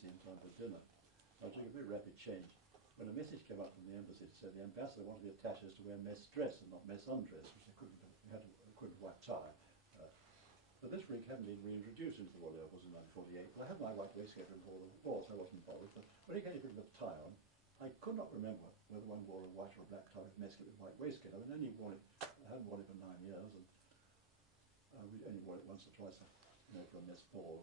embassy in time for dinner. I was doing a very rapid change. When a message came up from the embassy, it said the ambassador wanted the attachés to wear mess dress and not mess undress, which they couldn't, couldn't white tie. But this rig hadn't been reintroduced into the Royal Air Force in 1948. Well, I had my white waistcoat and all the war, so I wasn't bothered. But when he came to put the tie on, I could not remember whether one wore a white or a black tie with mess kit with white waistcoat. I only worn it, I hadn't worn it for 9 years, and we only wore it once or twice, for a mess ball.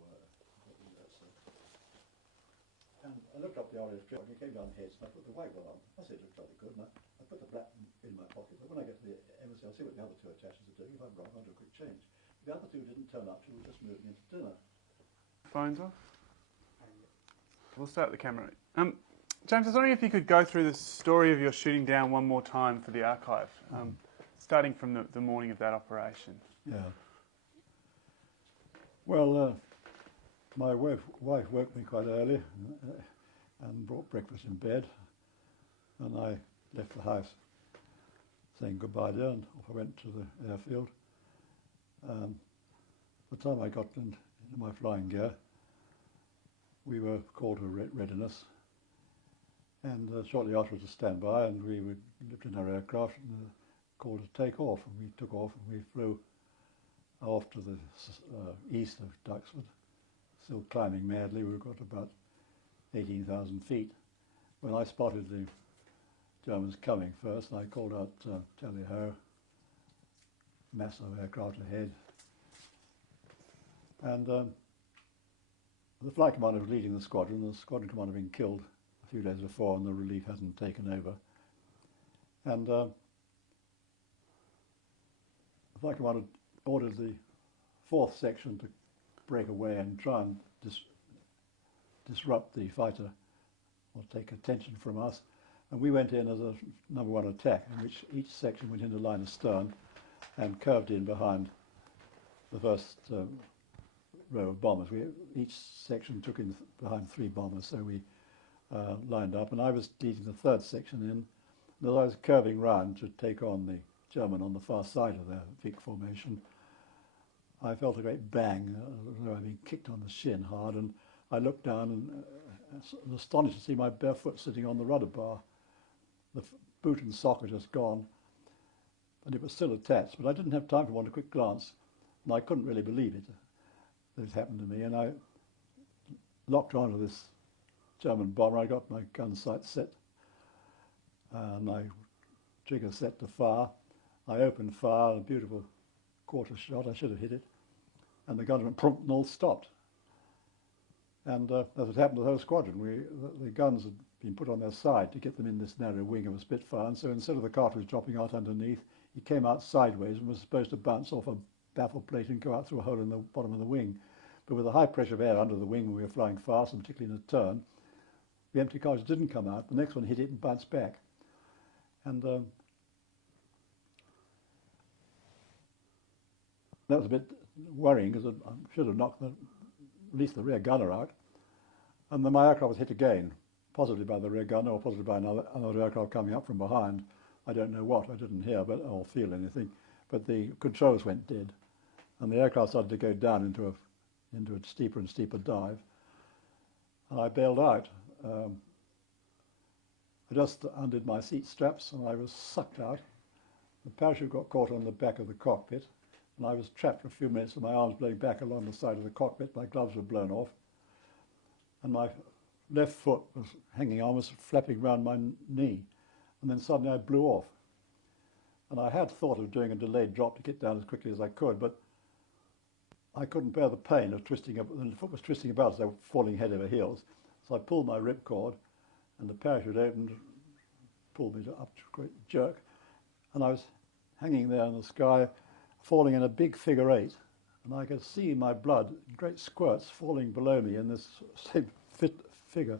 And I looked up the RAF drill, and he came down heads, and I put the white one on. I said it looked rather good, and I put the black in my pocket. But when I get to the embassy, I'll see what the other two attachés are doing. If I'm wrong, I'll do a quick change. The other two didn't turn up till we were just moving into dinner. Phones off. We'll start the camera. James, I was wondering if you could go through the story of your shooting down one more time for the archive, starting from the morning of that operation. Yeah. Well, my wife woke me quite early and brought breakfast in bed, and I left the house saying goodbye there, and off I went to the airfield. By the time I got into my flying gear, we were called to readiness, and shortly after was a standby, and we lived in our aircraft and called to take off, and we took off and we flew off to the east of Duxford, still climbing madly. We got about 18,000 feet when I spotted the Germans coming first, and I called out tally-ho, mass of aircraft ahead. And the flight commander was leading the squadron commander had been killed a few days before, and the relief hadn't taken over. And the flight commander ordered the 4th section to break away and try and disrupt the fighter or take attention from us. And we went in as a number 1 attack, in which each section went into line astern and curved in behind the first row of bombers. Each section took in behind 3 bombers, so we lined up, and I was leading the 3rd section in, and as I was curving round to take on the German on the far side of their Vic formation, I felt a great bang, as though I'd been kicked on the shin hard, and I looked down and was astonished to see my bare foot sitting on the rudder bar. The boot and sock had just gone, and it was still attached, but I didn't have time for one quick glance, and I couldn't really believe it, that it happened to me, and I locked onto this German bomber. I got my gun sight set, and my trigger set to fire. I opened fire, a beautiful quarter shot. I should have hit it, and the gun went prompt and all stopped. And as it happened to the whole squadron, the guns had been put on their side to get them in this narrow wing of a Spitfire, and so instead of the cartridge dropping out underneath, it came out sideways and was supposed to bounce off a baffle plate and go out through a hole in the bottom of the wing. But with the high pressure of air under the wing when we were flying fast, and particularly in a turn, the empty cartridge didn't come out. The next one hit it and bounced back. And that was a bit worrying, because I should have knocked at least the rear gunner out. And then my aircraft was hit again, possibly by the rear gunner or possibly by another aircraft coming up from behind. I don't know what, I didn't hear or feel anything. But the controls went dead, and the aircraft started to go down into a steeper and steeper dive. And I bailed out. I just undid my seat straps, and I was sucked out. The parachute got caught on the back of the cockpit, and I was trapped for a few minutes with my arms blowing back along the side of the cockpit. My gloves were blown off, and my left foot was hanging on, was flapping round my knee, and then suddenly I blew off. And I had thought of doing a delayed drop to get down as quickly as I could, but I couldn't bear the pain of twisting up. The foot was twisting about as I was falling head over heels. So I pulled my ripcord, and the parachute opened, pulled me up to a great jerk, and I was hanging there in the sky, falling in a big figure 8, and I could see my blood in great squirts falling below me in this same figure.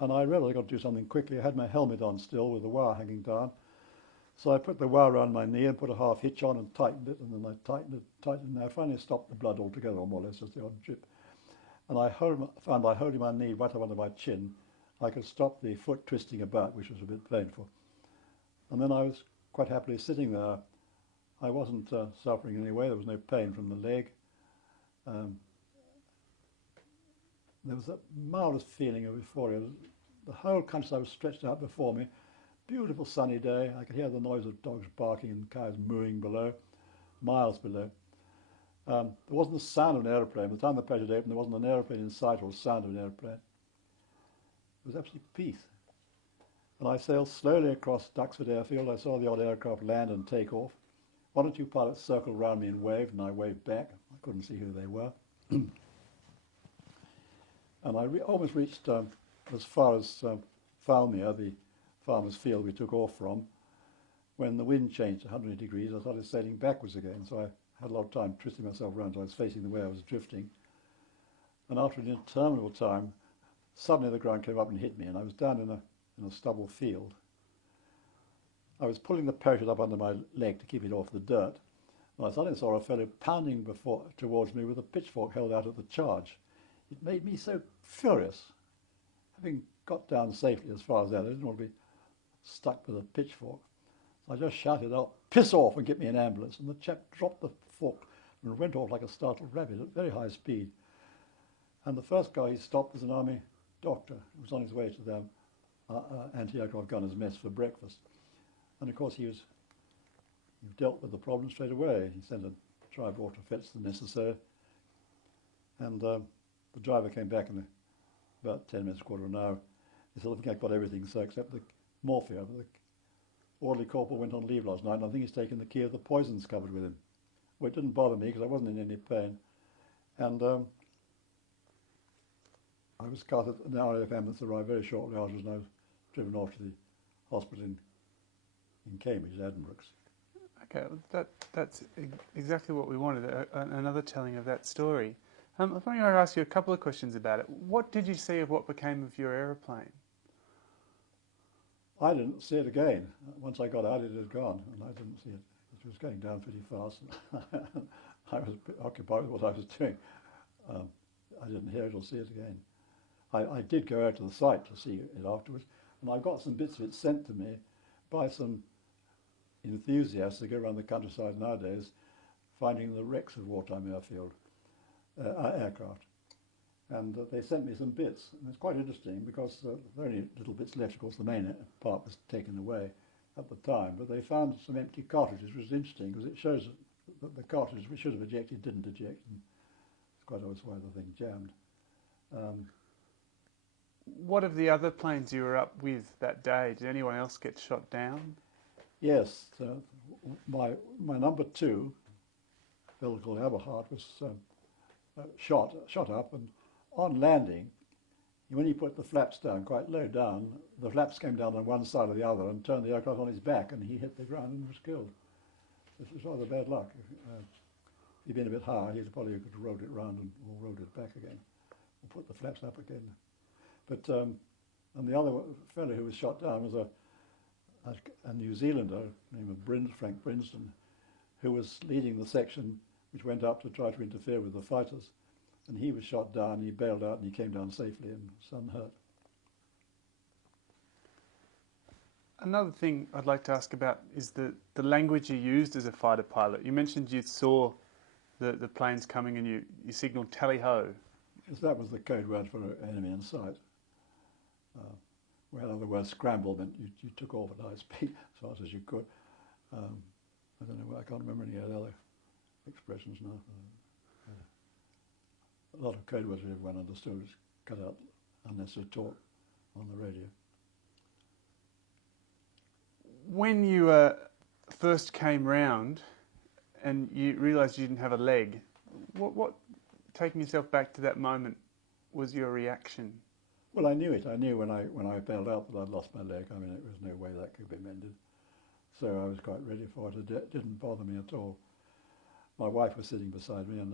And I realized I've got to do something quickly. I had my helmet on still with the wire hanging down. So I put the wire around my knee and put a half hitch on and tightened it, and then I tightened it, and I finally stopped the blood altogether, or more or less, just the odd drip. And I found by holding my knee right up under my chin, I could stop the foot twisting about, which was a bit painful. And then I was quite happily sitting there. I wasn't suffering in any way. There was no pain from the leg. There was a marvellous feeling of euphoria. The whole countryside was stretched out before me. Beautiful sunny day. I could hear the noise of dogs barking and cows mooing below, miles below. There wasn't the sound of an aeroplane. By the time the parachute opened, there wasn't an aeroplane in sight or the sound of an aeroplane. It was absolute peace. And I sailed slowly across Duxford Airfield. I saw the odd aircraft land and take off. One or two pilots circled round me and waved, and I waved back. I couldn't see who they were. And I almost reached as far as Falmere, the farmer's field we took off from. When the wind changed 180 degrees, I started sailing backwards again. So I had a lot of time twisting myself around so I was facing the way I was drifting. And after an interminable time, suddenly the ground came up and hit me, and I was down in a stubble field. I was pulling the parachute up under my leg to keep it off the dirt, and I suddenly saw a fellow pounding towards me with a pitchfork held out at the charge. It made me so furious. Having got down safely as far as that, I didn't want to be stuck with a pitchfork. So I just shouted out, "Piss off and get me an ambulance," and the chap dropped the fork and went off like a startled rabbit at very high speed. And the first guy he stopped was an army doctor who was on his way to the anti-aircraft gunners' mess for breakfast. And of course he dealt with the problem straight away. He sent a driver off to fetch the necessary. And the driver came back in about 10 minutes, quarter of an hour. He said, "I think I've got everything, sir, except the morphia. But the orderly corporal went on leave last night, and I think he's taken the key of the poisons cupboard with him." Well, it didn't bother me because I wasn't in any pain. And I was carted, an RAF ambulance arrived very shortly afterwards, and I was driven off to the hospital in Cambridge, Addenbrooke's. Okay, that's exactly what we wanted, another telling of that story. I was wondering if I could ask you a couple of questions about it. What did you see of what became of your aeroplane? I didn't see it again. Once I got out, it had gone, and I didn't see it. It was going down pretty fast. I was occupied with what I was doing. I didn't hear it or see it again. I did go out to the site to see it afterwards, and I got some bits of it sent to me by some enthusiasts that go around the countryside nowadays finding the wrecks of wartime aircraft. And they sent me some bits. And it's quite interesting because there are only little bits left. Of course, the main part was taken away at the time, but they found some empty cartridges, which is interesting because it shows that the cartridges which should have ejected didn't eject, and it's quite obvious why the thing jammed. What of the other planes you were up with that day? Did anyone else get shot down? Yes, my number 2, a fellow called Aberhart, was shot up, and on landing, when he put the flaps down, quite low down, the flaps came down on one side or the other and turned the aircraft on his back, and he hit the ground and was killed. This was rather bad luck. If he'd been a bit higher, he probably could have rolled it round or rolled it back again, or put the flaps up again. But and the other fellow who was shot down was a New Zealander named Frank Brinston, who was leading the section which went up to try to interfere with the fighters. And he was shot down, he bailed out, and he came down safely and was unhurt. Another thing I'd like to ask about is the language you used as a fighter pilot. You mentioned you saw the planes coming and you signalled tally-ho. Yes, that was the code word for an enemy in sight. Well, in other words, scramble meant you took off at high speed as fast as you could. I don't know, I can't remember any other expressions now. A lot of code words everyone understood was cut out unnecessary talk on the radio. When you first came round and you realised you didn't have a leg, what taking yourself back to that moment was your reaction? Well, I knew it. I knew when I bailed out that I'd lost my leg. I mean, there was no way that could be mended. So I was quite ready for it. It didn't bother me at all. My wife was sitting beside me, and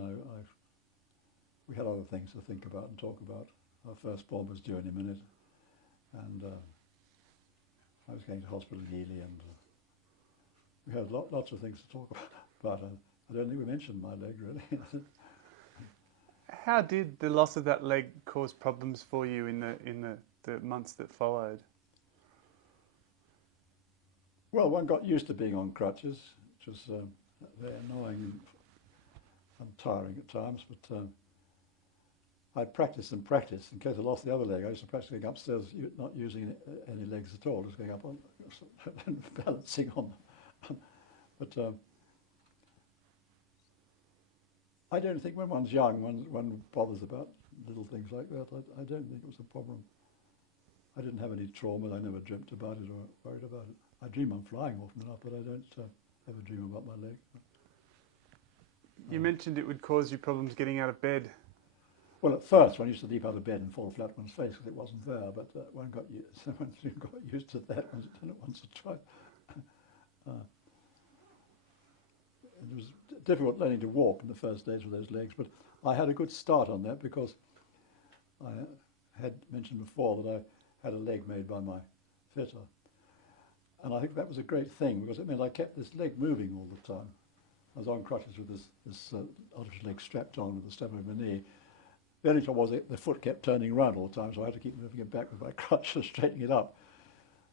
we had other things to think about and talk about. Our firstborn was due any minute, and I was going to hospital in Ely, and we had lots of things to talk about. I don't think we mentioned my leg, really. How did the loss of that leg cause problems for you in the months that followed? Well, one got used to being on crutches, which was very annoying and tiring at times, but I practiced and practiced. In case I lost the other leg, I used to practice going upstairs, not using any legs at all, just going up on and balancing on. But I don't think when one's young, one bothers about little things like that. I don't think it was a problem. I didn't have any trauma. I never dreamt about it or worried about it. I dream I'm flying often enough, but I don't ever dream about my leg. You mentioned it would cause you problems getting out of bed. Well, at first, one used to leap out of bed and fall flat on one's face because it wasn't there, but one got used to that and done it once or twice. It was difficult learning to walk in the first days with those legs, but I had a good start on that because I had mentioned before that I had a leg made by my fitter. And I think that was a great thing because it meant I kept this leg moving all the time. I was on crutches with this artificial leg strapped on with the stem of my knee. The only trouble was the foot kept turning around all the time, so I had to keep moving it back with my crutch and straightening it up.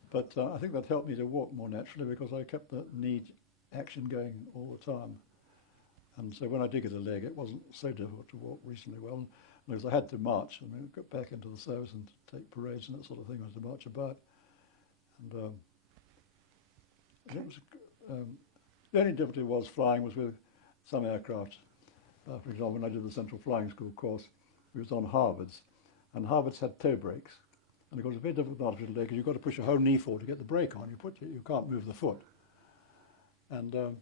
But I think that helped me to walk more naturally because I kept the knee action going all the time. And so when I did get a leg, it wasn't so difficult to walk reasonably well. And because I had to march, I mean, get back into the service and take parades and that sort of thing, I had to march about. And it was, the only difficulty was flying was with some aircraft. For example, when I did the Central Flying School course, we was on Harvards, and Harvards had toe brakes. And of course, it's very difficult with an artificial leg because you've got to push your whole knee forward to get the brake on. You can't move the foot. And the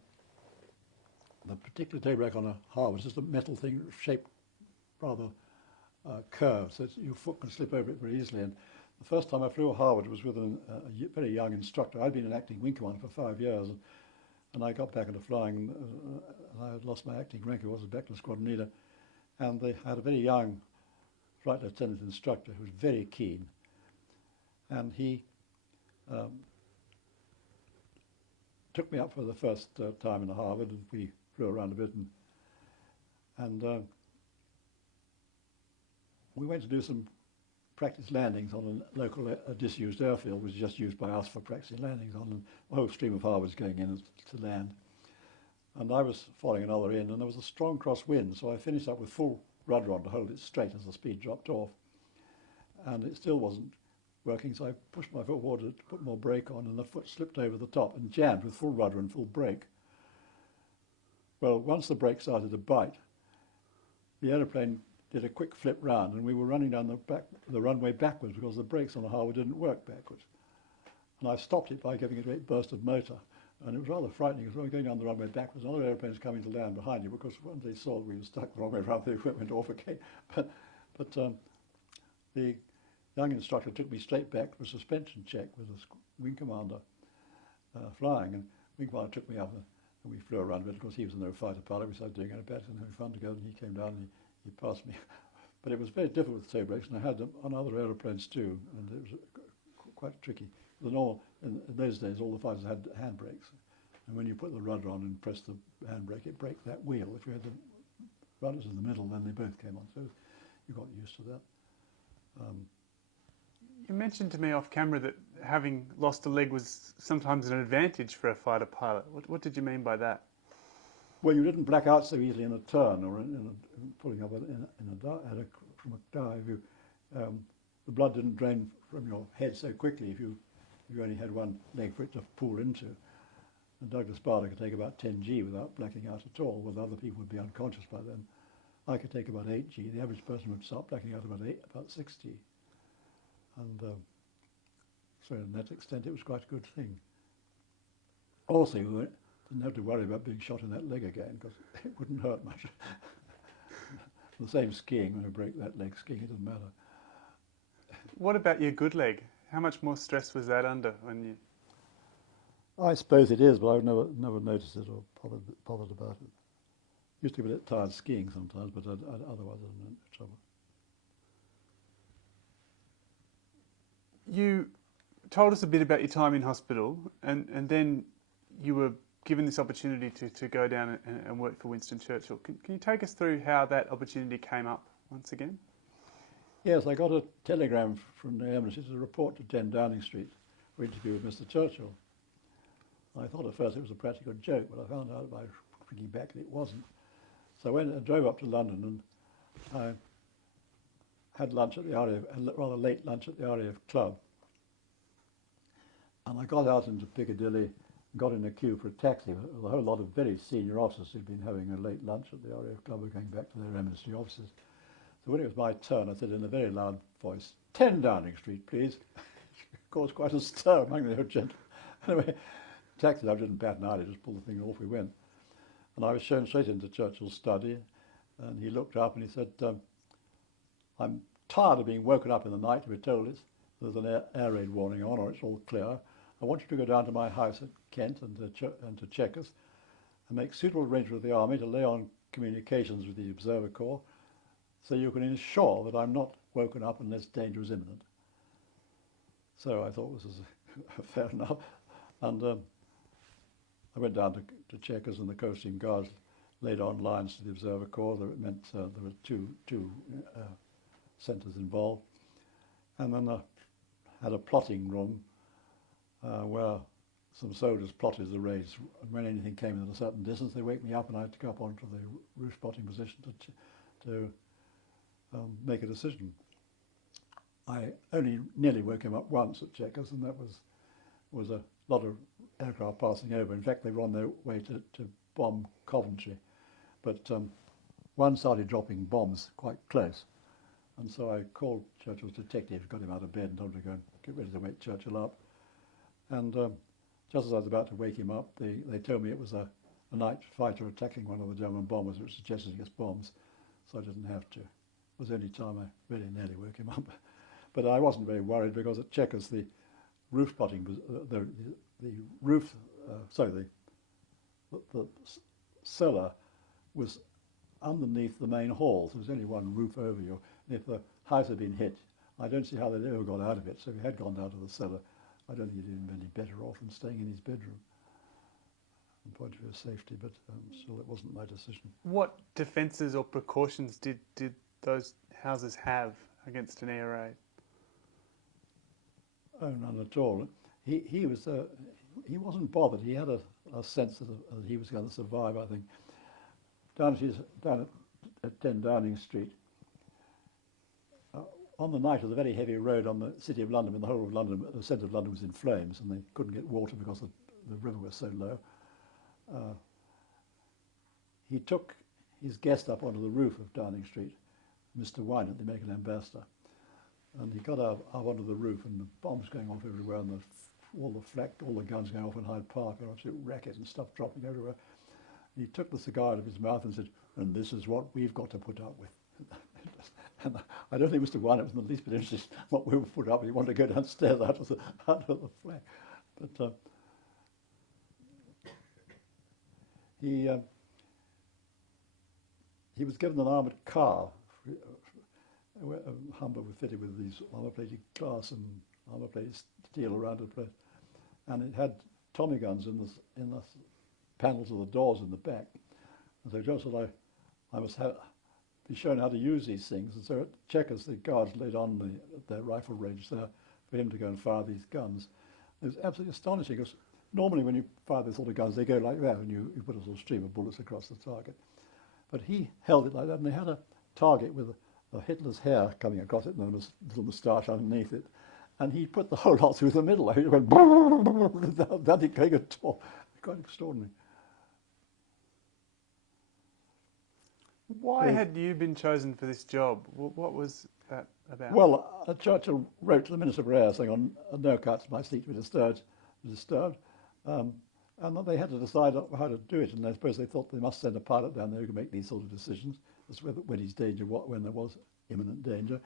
particular toe brake on a Harvard is just a metal thing shaped rather curved, so your foot can slip over it very easily. And the first time I flew a Harvard was with a very young instructor. I'd been an acting wing commander for 5 years, and I got back into flying, and I had lost my acting rank. I was a Beckler squadron leader, and they had a very young flight lieutenant instructor who was very keen, and he took me up for the first time in the Harvard, and we flew around a bit, and we went to do some practice landings on a local disused airfield, which was just used by us for practicing landings on, and a whole stream of Harvards going in to land. And I was following another in, and there was a strong crosswind, so I finished up with full rudder on to hold it straight as the speed dropped off. And it still wasn't working, so I pushed my foot forward to put more brake on, and the foot slipped over the top and jammed with full rudder and full brake. Well, once the brake started to bite, the aeroplane did a quick flip round, and we were running down the runway backwards because the brakes on the Harvard didn't work backwards. And I stopped it by giving a great burst of motor. And it was rather frightening because we were going down the runway backwards, and other airplanes coming to land behind you because once they saw we were stuck the wrong way around, the equipment off again. But the young instructor took me straight back for a suspension check with the wing commander flying, and the wing commander took me up and we flew around a bit. Of course, he was an fighter pilot. We started doing it a bit and having fun together, and he came down and he passed me. But it was very difficult with toe brakes, and I had them on other aeroplanes too, and it was quite tricky. In those days, all the fighters had hand brakes, and when you put the rudder on and press the handbrake, it braked that wheel. If you had the rudders in the middle, then they both came on, so you got used to that. You mentioned to me off camera that having lost a leg was sometimes an advantage for a fighter pilot. What did you mean by that? Well, you didn't black out so easily in a turn or in pulling up from a dive. The blood didn't drain from your head so quickly if you only had one leg for it to pull into. And Douglas Bader could take about 10 G without blacking out at all, while other people would be unconscious by then. I could take about 8 G. The average person would start blacking out about 6 G. And so in that extent, it was quite a good thing. Also, we didn't have to worry about being shot in that leg again because it wouldn't hurt much. The same skiing, when you break that leg skiing, it doesn't matter. What about your good leg? How much more stress was that under when you... I suppose it is, but I've never noticed it or bothered about it. Used to get a bit tired skiing sometimes, but otherwise I didn't have trouble. You told us a bit about your time in hospital, and then you were given this opportunity to go down and work for Winston Churchill. Can you take us through how that opportunity came up once again? Yes, I got a telegram from the embassy to report to 10 Downing Street for interview with Mr. Churchill. I thought at first it was a practical joke, but I found out by thinking back that it wasn't. So I drove up to London, and I had lunch at the RAF, a rather late lunch at the RAF club. And I got out into Piccadilly, got in a queue for a taxi with a whole lot of very senior officers who'd been having a late lunch at the RAF club and going back to their emissary offices. So when it was my turn, I said in a very loud voice, 10 Downing Street, please. It caused quite a stir among the gentlemen. Anyway, taxi driver didn't bat an eye, just pulled the thing off we went. And I was shown straight into Churchill's study, and he looked up and he said, I'm tired of being woken up in the night to be told there's an air raid warning on, or it's all clear. I want you to go down to my house at Kent and to Chequers and make suitable arrangements with the army to lay on communications with the Observer Corps so you can ensure that I'm not woken up unless danger is imminent. So I thought this was fair enough. And I went down to Chequers, and the Coasting Guards laid on lines to the Observer Corps. That meant there were two centres involved. And then I had a plotting room where some soldiers plotted the raids. And when anything came within a certain distance, they wake me up, and I had to go up onto the roof spotting position to make a decision. I only nearly woke him up once at Chequers, and that was a lot of aircraft passing over. In fact, they were on their way to bomb Coventry, but one started dropping bombs quite close, and so I called Churchill's detective, got him out of bed, and told him to go and get ready to wake Churchill up. And just as I was about to wake him up, they told me it was a night fighter attacking one of the German bombers, which suggested against bombs, so I didn't have to. It was the only time I really nearly woke him up. But I wasn't very worried, because at Chequers the roof spotting, the cellar was underneath the main hall, so there was only one roof over you. And if the house had been hit, I don't see how they'd ever got out of it. So if he had gone down to the cellar, I don't think he'd been any better off than staying in his bedroom, from the point of view of safety, but still it wasn't my decision. What defences or precautions did those houses have against an air raid? Oh, none at all. He wasn't bothered. He had a sense that he was going to survive, I think. Down at 10 Downing Street, on the night of the very heavy road on the City of London, when the whole of London, the centre of London was in flames, and they couldn't get water because the river was so low, he took his guest up onto the roof of Downing Street, Mr. Wynant, the American ambassador. And he got up onto the roof, and the bombs going off everywhere, and all the guns going off in Hyde Park, an absolute racket and stuff dropping everywhere. And he took the cigar out of his mouth and said, "And this is what we've got to put up with." And I don't think Mr. Wynant was in the least bit interested in what we would put up with. He wanted to go downstairs out of the flat. But he was given an armoured car. Humber was fitted with these armour-plated glass and armour-plated steel around it, and it had Tommy guns in the panels of the doors in the back. And so just that I must be shown how to use these things. And so at Chequers, the guards laid on their rifle range there for him to go and fire these guns. It was absolutely astonishing, because normally when you fire these sort of guns, they go like that, and you put a sort of stream of bullets across the target. But he held it like that, and they had a target with Hitler's hair coming across it, and there was a little moustache underneath it. And he put the whole lot through the middle. He went without it going at all. Quite extraordinary. Why had you been chosen for this job? What was that about? Well, Churchill wrote to the Minister for Air saying, on no accounts my seat be disturbed. And they had to decide how to do it. And I suppose they thought they must send a pilot down there who could make these sort of decisions as to when he's danger, when there was imminent danger.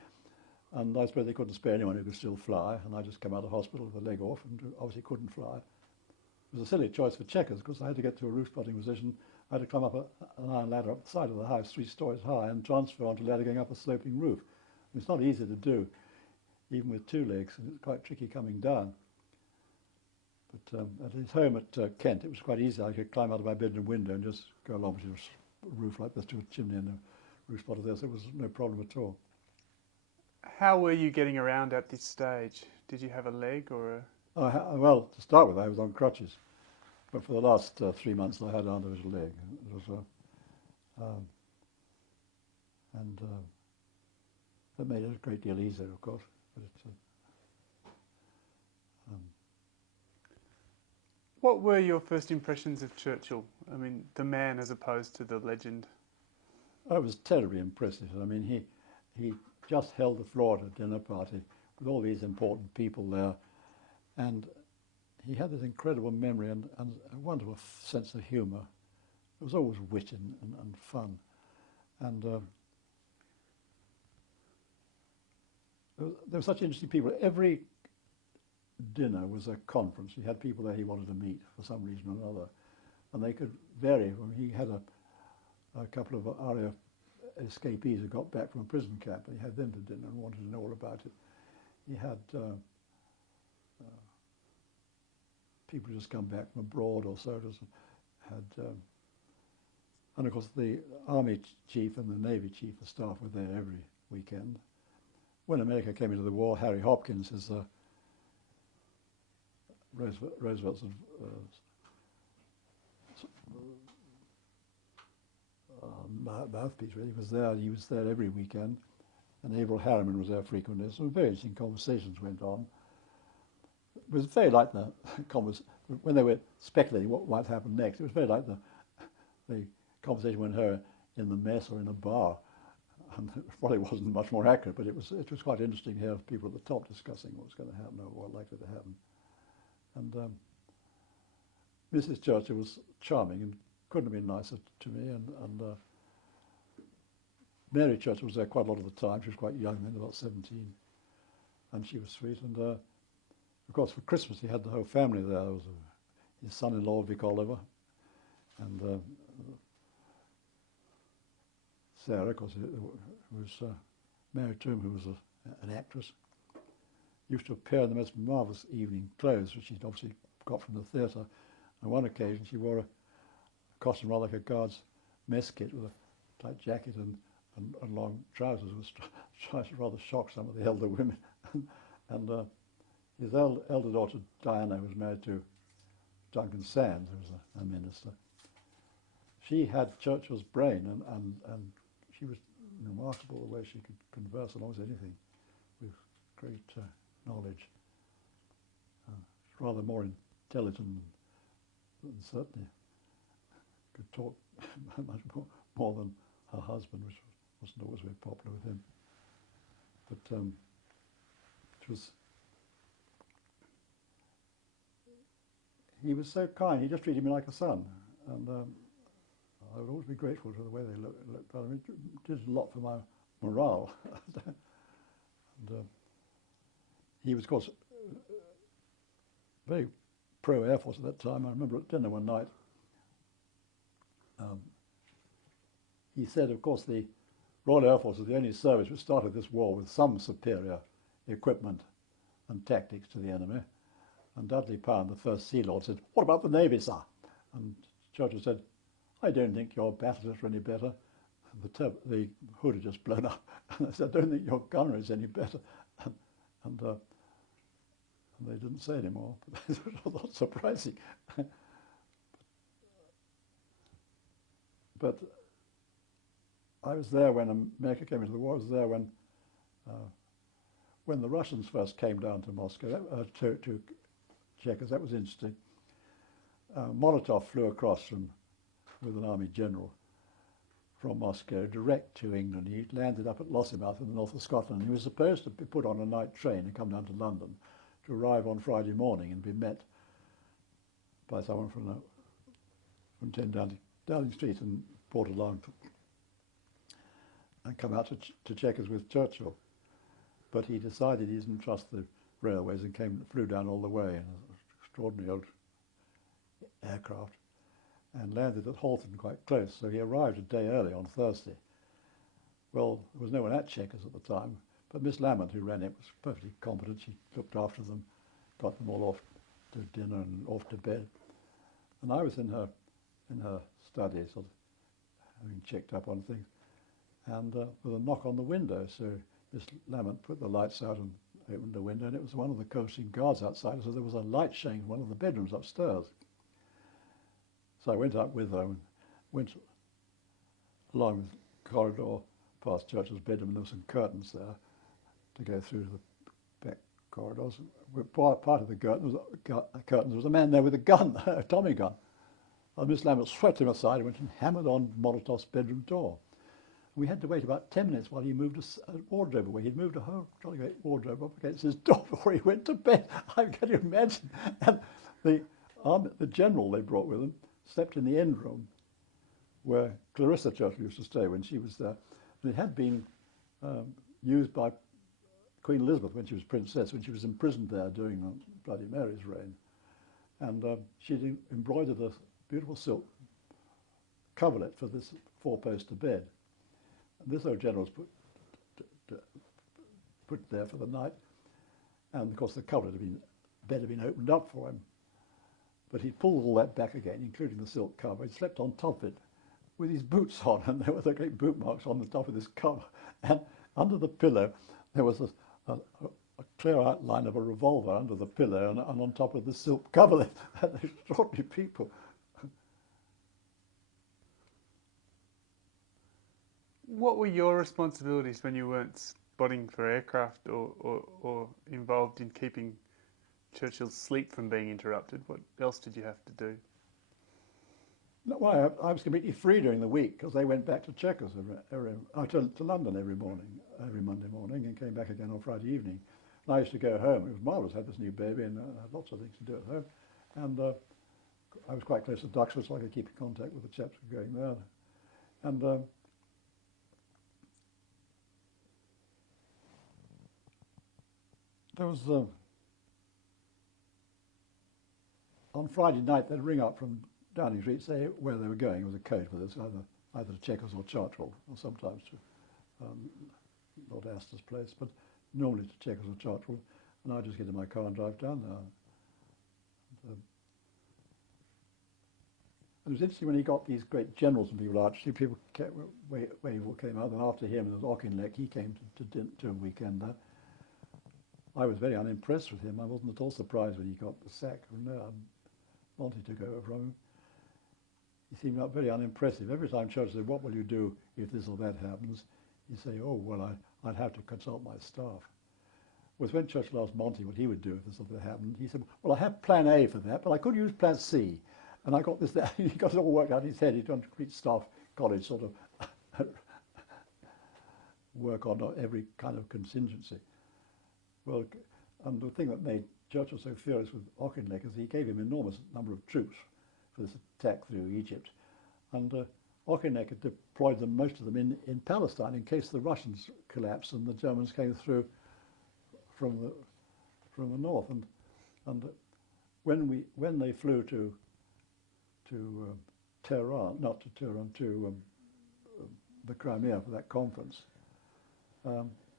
And I suppose they couldn't spare anyone who could still fly. And I just came out of hospital with a leg off and obviously couldn't fly. It was a silly choice for Chequers, because I had to get to a roof spotting position. I had to climb up an iron ladder up the side of the house, 3 stories high, and transfer onto a ladder going up a sloping roof. And it's not easy to do, even with 2 legs, and it's quite tricky coming down. But at his home at Kent, it was quite easy. I could climb out of my bedroom window and just go along to a roof like this, to a chimney and a roof spotter there, so it was no problem at all. How were you getting around at this stage? Did you have a leg or a... Well, to start with, I was on crutches. But for the last 3 months, I had under his leg. It was, That made it a great deal easier, of course. But What were your first impressions of Churchill? I mean, the man as opposed to the legend. I was terribly impressive. I mean, he just held the floor at a dinner party with all these important people there, and he had this incredible memory and a wonderful sense of humour. There was always wit and fun, and there were such interesting people. Every dinner was a conference. He had people there he wanted to meet for some reason or another, and they could vary. I mean, he had a couple of RAF escapees who got back from a prison camp, and he had them to dinner and wanted to know all about it. He had people who just come back from abroad or so. Had and of course the Army Chief and the Navy Chief of Staff were there every weekend. When America came into the war, Harry Hopkins is Roosevelt's mouthpiece, really, was there. He was there every weekend, and Averell Harriman was there frequently. So very interesting conversations went on. It was very like the when they were speculating what might happen next. It was very like the conversation when her in the mess or in a bar. And it probably wasn't much more accurate, but it was quite interesting to hear people at the top discussing what was going to happen or what was likely to happen. And Mrs. Churchill was charming and couldn't have been nicer to me. And Mary Churchill was there quite a lot of the time. She was quite young then, about 17, and she was sweet. And of course, for Christmas he had the whole family there. There was his son-in-law, Vic Oliver, and Sarah, of course, who was married to him, who was an actress. Used to appear in the most marvellous evening clothes, which she'd obviously got from the theatre. On one occasion, she wore a costume rather like a guard's mess kit with a tight jacket and long trousers, which rather shocked some of the elder women. And his elder daughter, Diana, who was married to Duncan Sands, who was a minister, she had Churchill's brain, and she was remarkable the way she could converse almost anything with great knowledge. Rather more intelligent and certainly could talk much more than her husband, which wasn't always very popular with him. But it was. He was so kind. He just treated me like a son, and I would always be grateful for the way they looked. I mean, it did a lot for my morale. And he was, of course, very pro-Air Force at that time. I remember at dinner one night, he said, of course, the Royal Air Force is the only service which started this war with some superior equipment and tactics to the enemy. And Dudley Pound, the first Sea Lord, said, "What about the Navy, sir?" And Churchill said, "I don't think your battlers are any better." And the hood had just blown up. And I said, "I don't think your gunner is any better." And they didn't say any more. But it was not surprising. But I was there when America came into the war. I was there when the Russians first came down to Moscow, to Chequers. That was interesting. Molotov flew across with an army general from Moscow direct to England. He landed up at Lossiemouth in the north of Scotland. He was supposed to be put on a night train and come down to London to arrive on Friday morning and be met by someone from 10 Downing Street in Port Alarm and come out to Chequers with Churchill. But he decided he didn't trust the railways and flew down all the way in an extraordinary old aircraft and landed at Halton quite close. So he arrived a day early on Thursday. Well, there was no one at Chequers at the time, but Miss Lamont, who ran it, was perfectly competent. She looked after them, got them all off to dinner and off to bed. And I was in her study, sort of having checked up on things, and with a knock on the window. So Miss Lamont put the lights out and opened the window, and it was one of the coasting guards outside. So there was a light showing in one of the bedrooms upstairs. So I went up with her and went along the corridor past Churchill's bedroom, and there were some curtains there to go through to the back corridors. Part of the curtains was a man there with a gun, a Tommy gun. And Miss Lambert swept him aside and went and hammered on Molotov's bedroom door. We had to wait about 10 minutes while he moved a wardrobe away. He'd moved a whole jolly great wardrobe up against his door before he went to bed. I can imagine. And the general they brought with them slept in the end room where Clarissa Churchill used to stay when she was there. And it had been used by Queen Elizabeth when she was princess, when she was imprisoned there during Bloody Mary's reign. And she'd embroidered a beautiful silk coverlet for this four-poster bed. And this old general was put there for the night. And of course the bed had been opened up for him. But he pulled all that back again, including the silk cover. He slept on top of it with his boots on, and there were the great boot marks on the top of this cover. And under the pillow, there was a clear outline of a revolver under the pillow and on top of the silk coverlet. And extraordinary people. What were your responsibilities when you weren't spotting for aircraft or involved in keeping Churchill's sleep from being interrupted? What else did you have to do? No, well, I was completely free during the week because they went back to Chequers to London every Monday morning, and came back again on Friday evening. And I used to go home. It was marvellous. I had this new baby and had lots of things to do at home. And I was quite close to Duxford, so I could keep in contact with the chaps who were going there. And there was on Friday night they'd ring up from Downing Street, say where they were going. It was a code for this, either to Chequers or Chartwell, or sometimes to Lord Astor's place, but normally to Chequers or Chartwell. And I'd just get in my car and drive down there. It was interesting when he got these great generals and people out. People came out, and after him there was Auchinleck. He came to a weekend there. I was very unimpressed with him. I wasn't at all surprised when he got the sack from there. Monty took over from him. He seemed very unimpressive. Every time Churchill said, "What will you do if this or that happens?" he'd say, "Oh, well, I'd have to consult my staff." Was when Churchill asked Monty what he would do if this or that happened, he said, "Well, I have plan A for that, but I could use plan C." And I got this there. He got it all worked out in his head. He'd done complete staff college sort of work on every kind of contingency. Well, and the thing that made Churchill so furious with Auchinleck is he gave him an enormous number of troops for this attack through Egypt. And Auchinleck had deployed them, most of them, in Palestine in case the Russians collapsed and the Germans came through from the north. And when they flew to Tehran, not to Tehran, to the Crimea for that conference,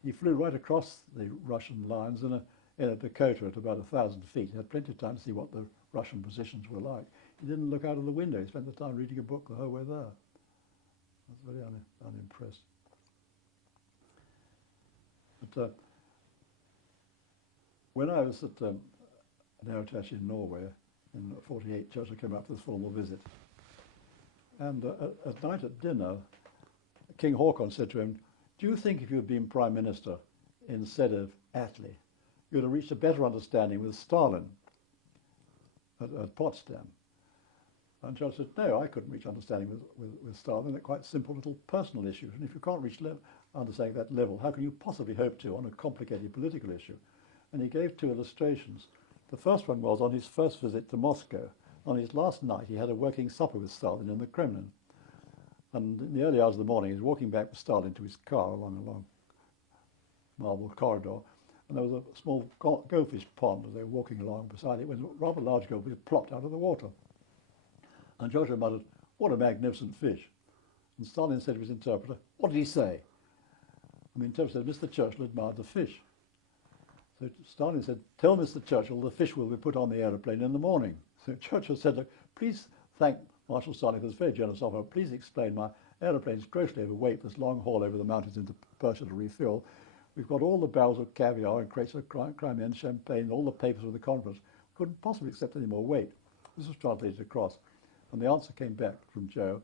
he flew right across the Russian lines in a Dakota at about 1,000 feet. He had plenty of time to see what the Russian positions were like. He didn't look out of the window. He spent the time reading a book the whole way there. I was very unimpressed. But when I was at an air attaché in Norway in '48, Churchill came up for this formal visit. And at night at dinner, King Haakon said to him, "Do you think if you had been Prime Minister instead of Attlee, you would have reached a better understanding with Stalin at Potsdam?" And Churchill said, "No, I couldn't reach understanding with Stalin. They're quite simple little personal issues. And if you can't reach understanding at that level, how can you possibly hope to on a complicated political issue?" And he gave two illustrations. The first one was on his first visit to Moscow. On his last night, he had a working supper with Stalin in the Kremlin. And in the early hours of the morning, he was walking back with Stalin to his car along a long marble corridor. And there was a small goldfish pond as they were walking along beside it when a rather large goldfish plopped out of the water. And Churchill muttered, "What a magnificent fish." And Stalin said to his interpreter, "What did he say?" And the interpreter said, "Mr. Churchill admired the fish." So Stalin said, "Tell Mr. Churchill the fish will be put on the aeroplane in the morning." So Churchill said, "Look, please thank Marshal Stalin for this very generous offer. Please explain my aeroplane is grossly overweight for this long haul over the mountains into Persia to refuel. We've got all the barrels of caviar and crates of Crimean champagne, all the papers of the conference. We couldn't possibly accept any more weight." This was translated across. And the answer came back from Joe.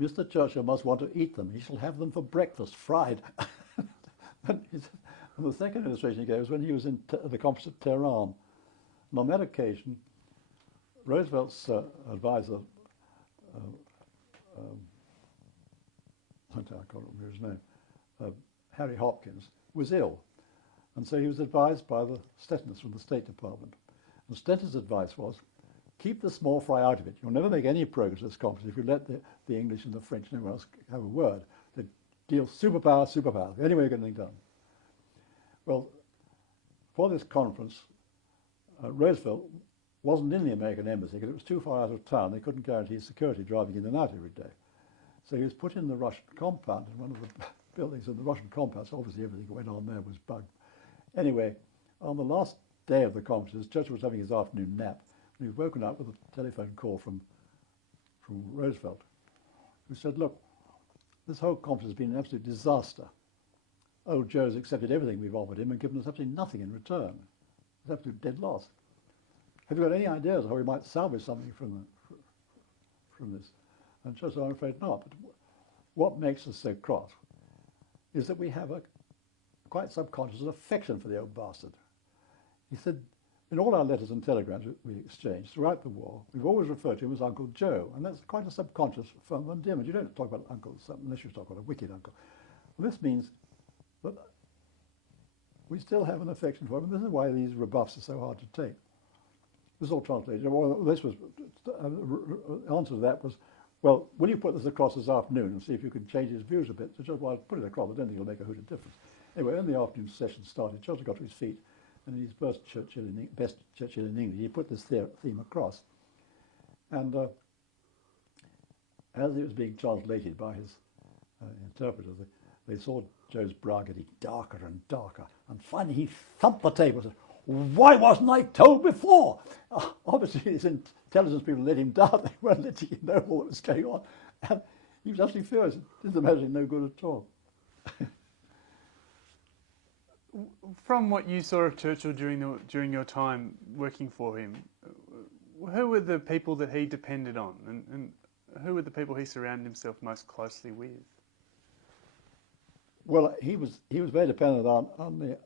Mr. Churchill must want to eat them. He shall have them for breakfast, fried. And the second illustration he gave was when he was in the conference at Tehran. And on that occasion, Roosevelt's advisor, I can't remember his name, Harry Hopkins, was ill. And so he was advised by the Stettins from the State Department. And Stettin's advice was, keep the small fry out of it. You'll never make any progress in this conference if you let the English and the French and everyone else have a word. They deal superpower, superpower. The only way to get anything done. Well, for this conference, Roosevelt wasn't in the American embassy because it was too far out of town. They couldn't guarantee security driving in and out every day. So he was put in the Russian compound, in one of the buildings in the Russian compound. So obviously everything that went on there was bugged. Anyway, on the last day of the conference, Churchill was having his afternoon nap, and he was woken up with a telephone call from Roosevelt, who said, look, this whole conference has been an absolute disaster. Old Joe's accepted everything we've offered him and given us absolutely nothing in return. It's absolute dead loss. Have you got any ideas how we might salvage something from this? And Churchill, I'm afraid not. But what makes us so cross is that we have a quite subconscious affection for the old bastard. He said, in all our letters and telegrams we exchanged throughout the war, we've always referred to him as Uncle Joe, and that's quite a subconscious form of endearment. You don't talk about uncle unless you talk about a wicked uncle. Well, this means that we still have an affection for him, and this is why these rebuffs are so hard to take. This is all translated. Well, this was the answer to that was, well, will you put this across this afternoon and see if you can change his views a bit? So Churchill, well, I'll put it across. I don't think it'll make a hoot of difference. Anyway, when the afternoon session started, Churchill got to his feet, and in his best Churchill in English, he put this theme across. And as it was being translated by his interpreter, they saw Joe's brow getting darker and darker. And finally he thumped the table and said, why wasn't I told before? Obviously his intelligence people let him down. They weren't letting him know what was going on. And he was absolutely furious. It did the message no good at all. From what you saw of Churchill during your time working for him, who were the people that he depended on, and who were the people he surrounded himself most closely with? Well, he was very dependent on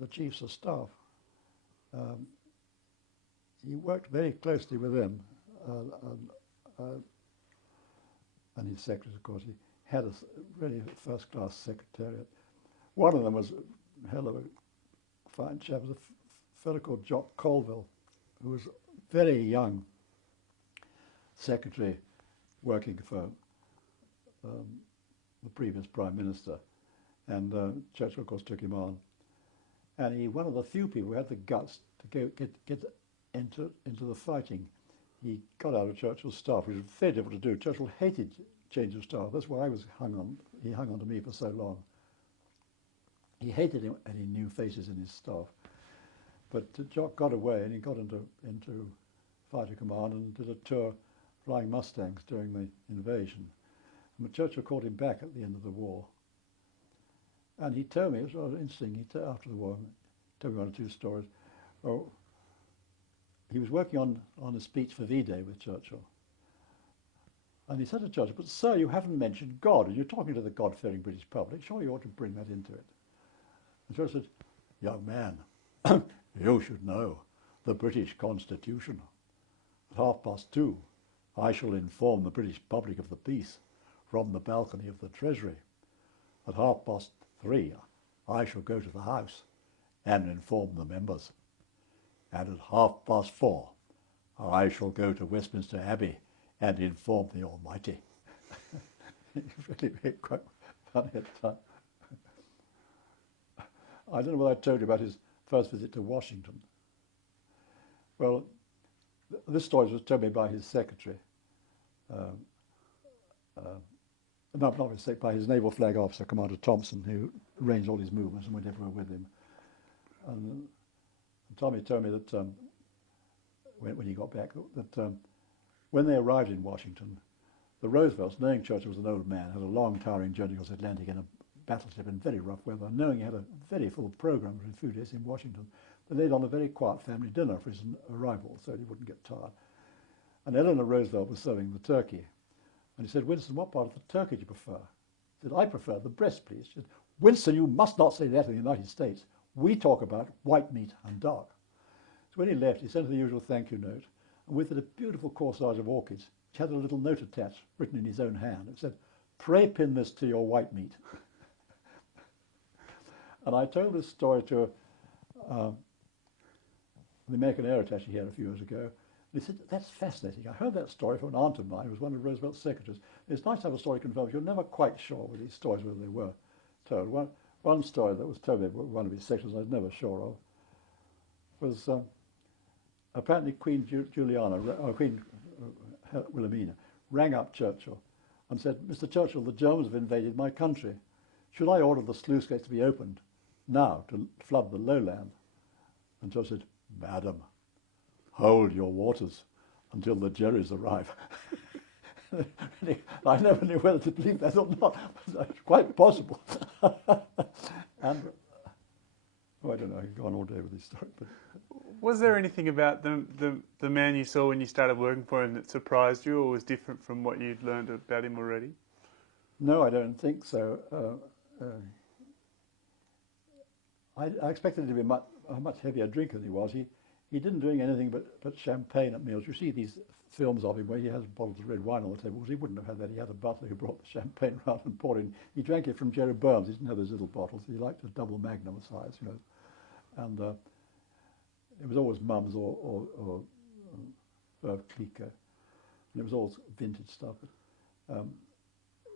the chiefs of staff. He worked very closely with them, and his secretaries, of course. He had a really first-class secretariat. One of them was a hell of a fine chap, was a fellow called Jock Colville, who was a very young secretary working for the previous Prime Minister. And Churchill, of course, took him on. And he, one of the few people who had the guts to get into the fighting. He got out of Churchill's staff, which was very difficult to do. Churchill hated change of staff. That's why he hung on to me for so long. He hated any new faces in his staff. But Jock got away, and he got into fighter command and did a tour flying Mustangs during the invasion. And Churchill called him back at the end of the war. And he told me, it was rather interesting, after the war, he told me one or two stories. Oh, he was working on a speech for V-Day with Churchill. And he said to Churchill, but sir, you haven't mentioned God, and you're talking to the God-fearing British public. Surely you ought to bring that into it. And Churchill said, young man, you should know the British Constitution. At 2:30, I shall inform the British public of the peace from the balcony of the Treasury. At 3:30, I shall go to the House and inform the members. And at 4:30, I shall go to Westminster Abbey and inform the Almighty. It really quite funny at the time. I don't know what I told you about his first visit to Washington. Well, this story was told me by his secretary. Not his secretary, by his naval flag officer, Commander Thompson, who arranged all his movements and went everywhere with him. And Tommy told me that when he got back, that when they arrived in Washington, the Roosevelts, knowing Churchill was an old man, had a long, tiring journey across the Atlantic in a battleship in very rough weather, knowing he had a very full program for a few days in Washington, they laid on a very quiet family dinner for his arrival so he wouldn't get tired. And Eleanor Roosevelt was serving the turkey. And he said, Winston, what part of the turkey do you prefer? I said, I prefer the breast, please. She said, Winston, you must not say that in the United States. We talk about white meat and dark. So when he left, he sent her the usual thank you note, and with it a beautiful corsage of orchids, which had a little note attached, written in his own hand. It said, pray pin this to your white meat. And I told this story to the American air attaché here a few years ago. And he said, that's fascinating. I heard that story from an aunt of mine who was one of Roosevelt's secretaries. It's nice to have a story confirmed. You're never quite sure with these stories whether they were told. One story that was told by one of his secretaries I was never sure of was apparently Queen Wilhelmina rang up Churchill and said, Mr. Churchill, the Germans have invaded my country. Should I order the sluice gates to be opened now to flood the lowland? And Churchill said, Madam, hold your waters until the Jerrys arrive. Really, I never knew whether to believe that or not, but it's quite possible. And I don't know, I could go on all day with this story. But was there anything about the man you saw when you started working for him that surprised you or was different from what you'd learned about him already? no, I don't think so. I expected him to be a much heavier drinker than he was. He didn't drink anything but champagne at meals. You see these films of him where he has bottles of red wine on the table, because he wouldn't have had that. He had a butler who brought the champagne round and poured in. He drank it from Jerry Burns. He didn't have those little bottles. He liked a double magnum size, you know. And it was always Mum's or Veuve Clicquot. And it was all vintage stuff. But,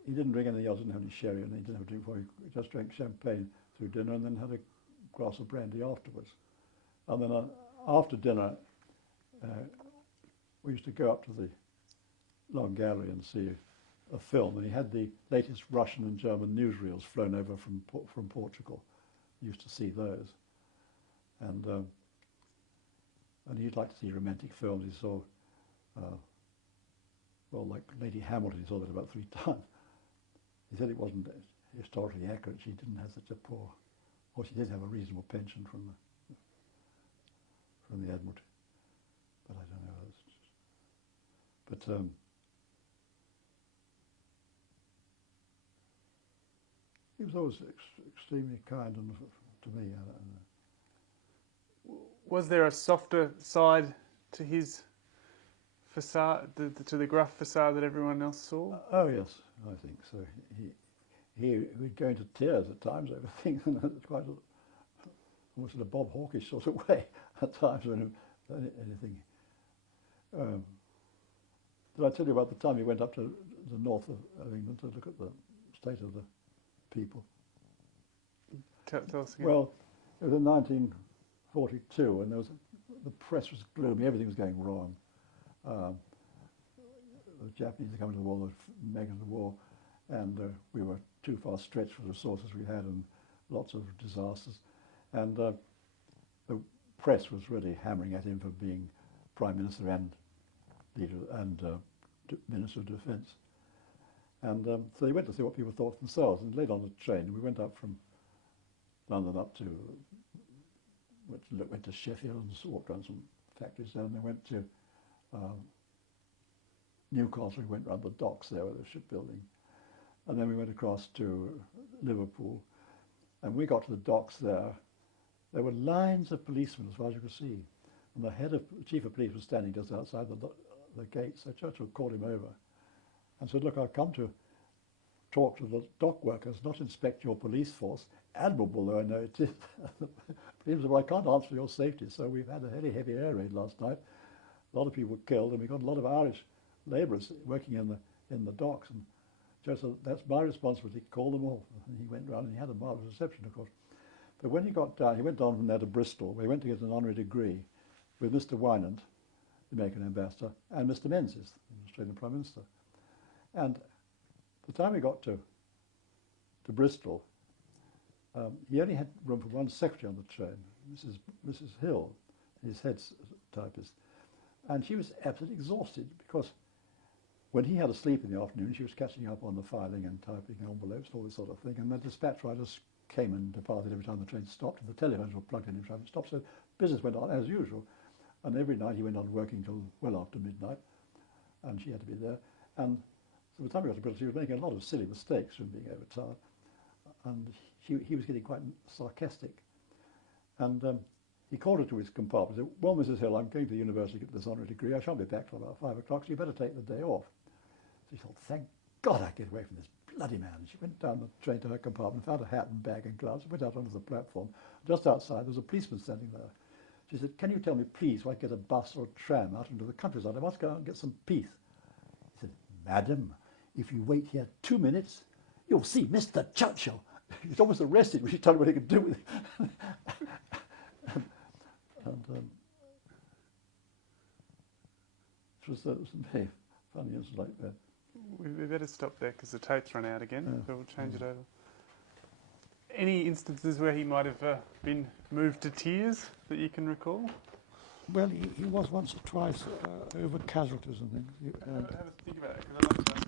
he didn't drink anything else. Didn't have any sherry, and he didn't have a drink before. He just drank champagne through dinner and then had a glass of brandy afterwards. And then after dinner, we used to go up to the Long Gallery and see a film, and he had the latest Russian and German newsreels flown over from Portugal. He used to see those, and he'd like to see romantic films. He saw, well, like Lady Hamilton. He saw that about 3 times. He said it wasn't historically accurate. She didn't have such a poor, or she did have a reasonable pension from the Admiralty, but I don't know. But he was always extremely kind to me. Was there a softer side to his facade, to the gruff facade that everyone else saw? Oh yes, I think so. He would go into tears at times over things, and it's quite almost in a Bob Hawkish sort of way at times when anything. Did I tell you about the time he went up to the north of England to look at the state of the people? Tell us again. Well, it was in 1942, and the press was gloomy. Everything was going wrong. The Japanese were coming to the war, the making of the war, and we were too far stretched for the resources we had, and lots of disasters. And the press was really hammering at him for being Prime Minister and leader and Minister of Defence. And so he went to see what people thought themselves, and laid on the train. And we went up from London up to went to Sheffield and walked around some factories there, and then went to Newcastle. We went round the docks there with the shipbuilding, and then we went across to Liverpool. And we got to the docks there. There were lines of policemen as far as you could see, and the chief of police was standing just outside the gate. So Churchill called him over and said, "Look, I've come to talk to the dock workers, not inspect your police force. Admirable though I know it is." He said, "Well, I can't answer for your safety." So we've had a heavy air raid last night. A lot of people were killed, and we got a lot of Irish labourers working in the docks. And Churchill said, "That's my responsibility. Call them all." And he went round, and he had a marvellous reception, of course. But when he got down, he went on from there to Bristol, where he went to get an honorary degree with Mr. Wynand, the American ambassador, and Mr. Menzies, the Australian Prime Minister. And the time we got to Bristol, he only had room for one secretary on the train, Mrs. Hill, his head typist. And she was absolutely exhausted because when he had a sleep in the afternoon, she was catching up on the filing and typing envelopes and all this sort of thing. And the dispatch riders came and departed every time the train stopped, and the telephones were plugged in every time it stopped. So business went on as usual. And every night he went on working till well after midnight, and she had to be there. And by the time we got to Bristol, she was making a lot of silly mistakes from being overtired, and he was getting quite sarcastic. And he called her to his compartment and said, "Well, Mrs. Hill, I'm going to the university to get this honorary degree. I shan't be back till about 5 o'clock, so you better take the day off." So she thought, "Thank God I get away from this bloody man." And she went down the train to her compartment, found a hat and bag and gloves, went out onto the platform. Just outside, there was a policeman standing there. She said, "Can you tell me, please, where I get a bus or a tram out into the countryside? I must go out and get some peace." He said, "Madam, if you wait here 2 minutes, you'll see Mr. Churchill." He's almost arrested when she told him what he could do with it. and it was some very funny incidents like that. We better stop there because the tape's run out again. So we'll change it over. Any instances where he might have been moved to tears that you can recall? Well, he was once or twice over casualties and things. Have a think about it, because I'd like to ask